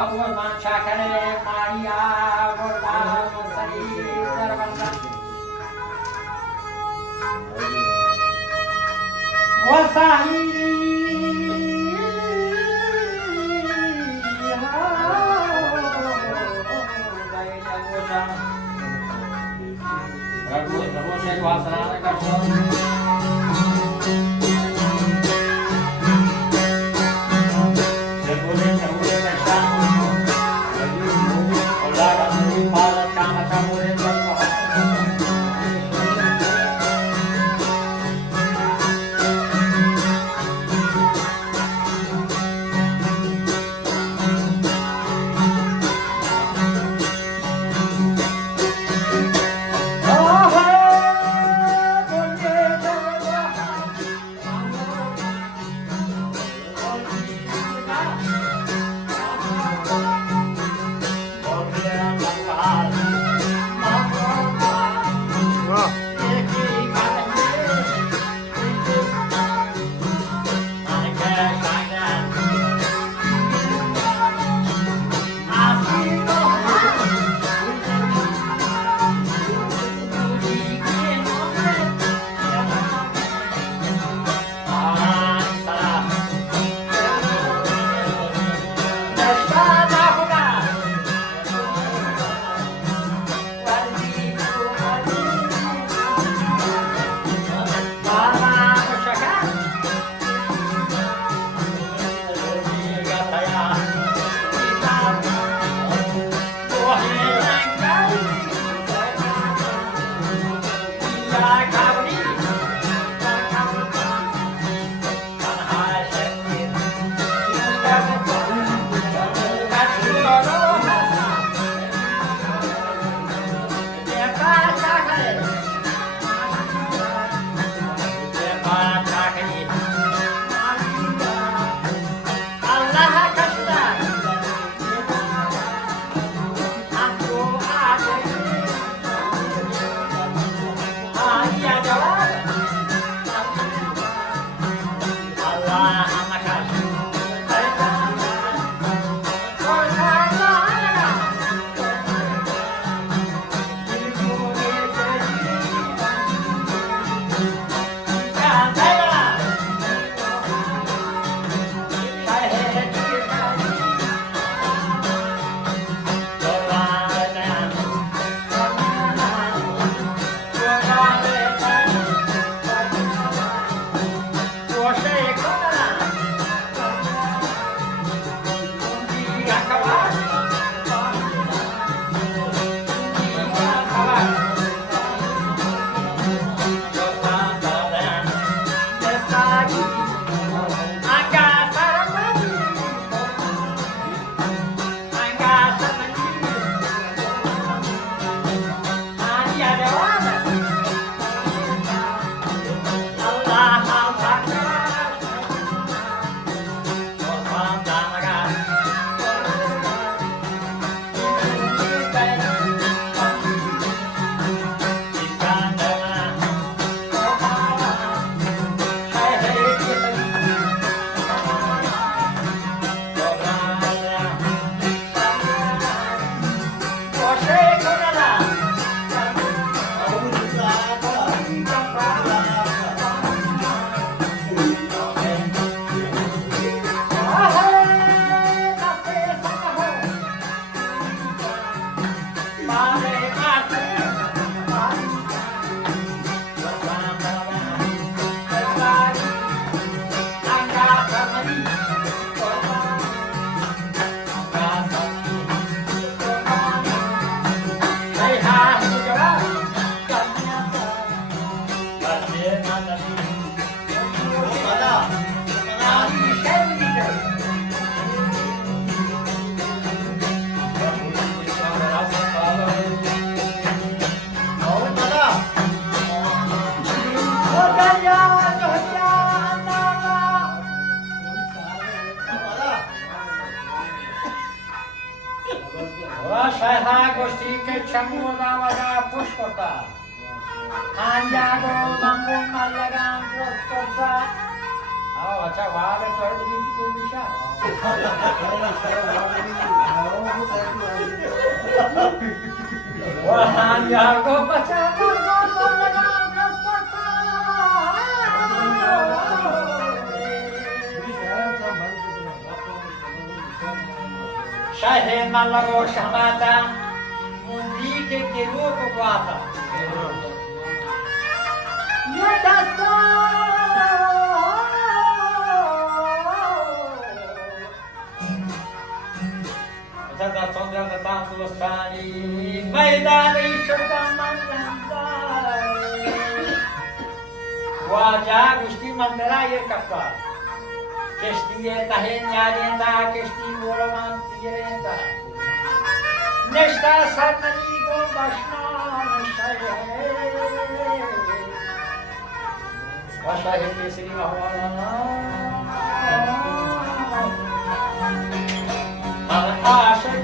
ભગવાન શાખરે માળિયા વરદાન શરીર દરવંદન વસાઈ વાસના કરશો Gościki czemu dawaga puszkota. Anjago bambum malagan prostosa pacha vale, tu é de 20 bicha. Wahani hargo pacha Shahen malago shamata mundi ke kiru ko guata. Zada sonda da tanto lostani maidani shotamandai Waja gusti mandara ye kappa Keshti ye tahen yarenda keshti moraman tirenda Neshta satani go bashnan shaye Vashahe Sri Mahwana Asha